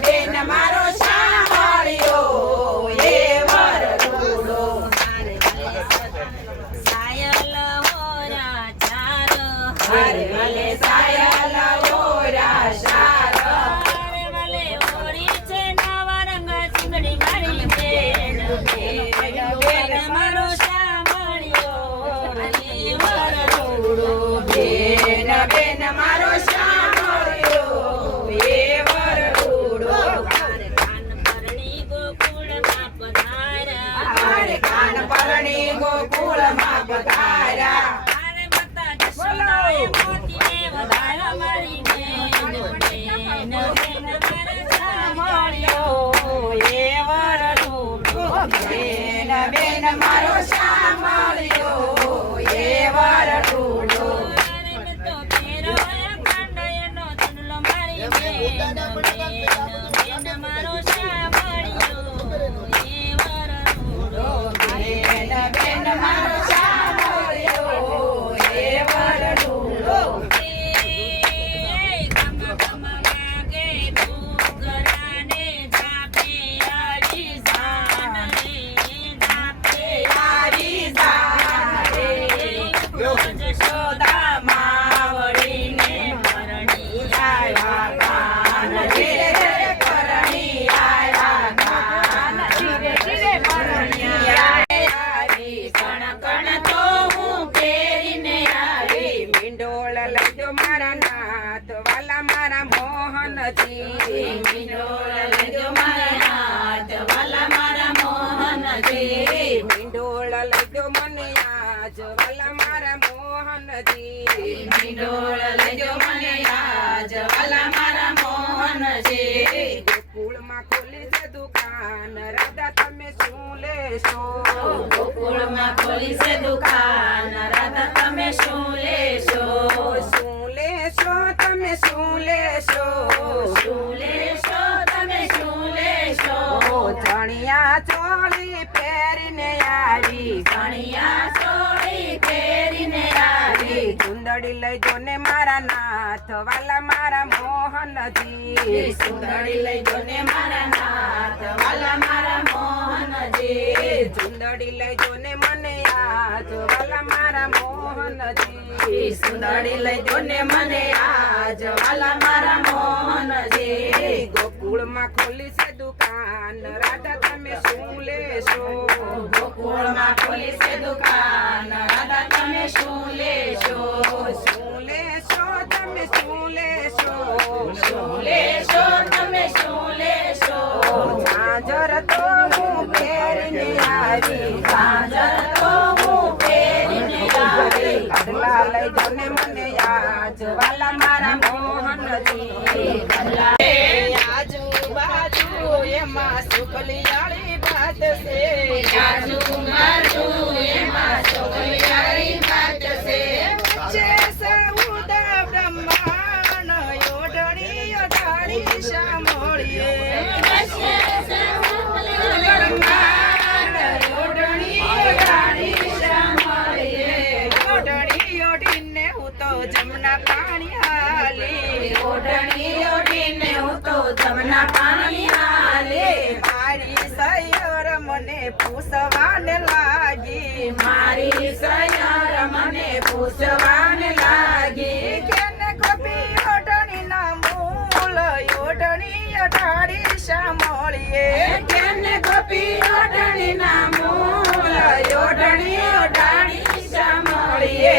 બેન મારો સાંભળ્યો એ વરડુડો સાયલ હોરા ચાર હરે મલે સાયલ ઓરા શાર હરે મલે ઓરી છે નવા રંગ ચીંગડી મારી બેન બેન મારો સાંભળ્યો એ વરડુડો બેન બેન મારો સાંભળ્યો એ વરડુડો કાન પરણી ગોકુળમાં પધાર્યા હરે કાન પરણી ગોકુળમાં પધાર્યા અરે માતા જશોદાએ મોતીને વધાર્યા મારી બેન બેન બેન મારે સાંભળ્યો એ વરડુડો બેન બેન મારો સાંભળ્યો એ વરડુડો અરે મેં તો તેરો અખંડ એનો ચૂંદલો મારી બેન બેન મારો સાંભળ્યો એ વરડુડો બેન બેન મારો સાંભળ્યો એ વરડુડો આવી જારે જશોદા માવડીને પરણી આવ્યા કાન ધીરે ધીરે પરણી આવ્યા કાન ધીરે ધીરે પરણી આવી કણ તો હું પહેરીને આવી મીંડોળ લઈજો મારા નાથ વાલા મારા મોહનજી મીંડોળ લઈજો મારા નાથ વાલા મારા મોહનજી મીંડોળ લઈજો મને આજ વાલા મારા મોહનજી મીંડોળ લઈજો મને આજ વાલા મારા મોહનજી ગોકુળમાં ખોલી છે દુકાન રાધા તમે શું લેશો ગોકુળમાં ખોલી છે દુકાન રાધા તમે શું લેશો શું લેશો તમે શું લેશો શું લેશો તમે શું લેશો ચણિયા ચોળી પહેરીને આવી કણિયા ચોળી પહેરીને આવી ચુંદડી લઈ જો ને મારા નાથ વાલા મારા મોહનજી સુંદરી લઈ જો ને મારા નાથ વાલા મારા મોહનજી ચુંદડી લઈ જો ને મને આજ વાલા મારા મોહનજી સુંદરી લઈ જો ને મને આજ વાલા મારા મોહનજી ગોકુળમાં ખોલી છે દુકાન રાધા તમે શું લેશો ગોકુળમાં ખોલી છે દુકાન રાધા તમે શું લેશો શું લેશો તમે શું લેશો શું લેશો તમે શું લેશો ઝાંઝર તો હું પહેરીને આવી ગાજર તો હું પહેરીને આવી કડલા લઈ જો ને મને આજ વાલા મારા મોહનજી આજુ બાજુ એમાં સુકલિયાળી ભાત છે આજુ બાજુ એમાં ચોકલિયાળી ભાત છે વચ્ચે સૌદા બ્રહ્માંડ ઓઢણી અઢાળી સાંભળીએ બ્રહ્માંડ ઓઢણી અઢાળી સાંભળીએ ઓઢણી ઓઢીને હું તો જમના પાણી હાલી ઓઢણી ઓઢીને હું તો જમના પાણી હાલે મારી સૈયર મને પૂછવાને લાગી મારી સૈયર મને પૂછવાને લાગી કેને ગોપી ઓઢણી ના મૂળ ઓઢણી અઢાળી સાંભળીએ કેને ગોપી ઓઢણી ના મૂળ ઓઢણી ઓઢાણી સાંભળીએ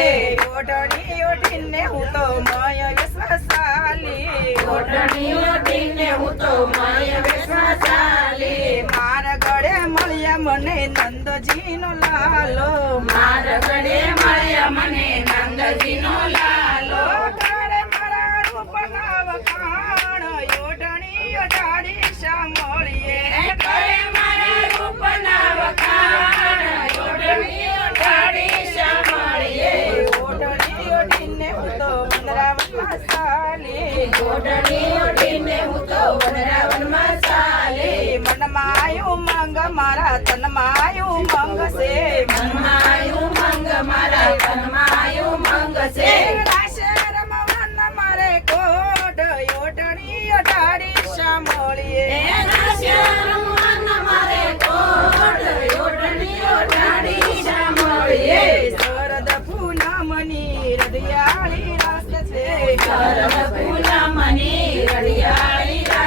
ઓઢણી ઓઢીને હું તો મય સસાલી ઓઢણી ઓઢીને હું તો માય વેસમાં ચાલી મારા ગળે મળ્યા મને નંદજીનો લાલો મારા ગળે મળ્યા મને નંદજીનો લાલો તારે મારા રૂપના વખાણ ઓઢણી અઢાળી સાંભળીએ કરે મારા રૂપના વખાણ ઓઢણી ઓઢાડી સાંભળીએ ઓઢણી ઓઢીને હું તો વનરાવનમાં ચાલી ઓઢણી ઓઢીને હું તો વનરાવનમાં ચાલી મનમાયું મંગ મારા તનમાયું મંગ છે મનમાયું મંગ મારા તનમાયું મંગ છે રાશે રમવાના મારે કોડ મળીએ એ રાશિયા રમવાના મારે કોડ ઓઢણી ઓઢાડી સાંભળીએ શરદ પૂનમની રદિયાળી રાસ છે શરદ પૂનમની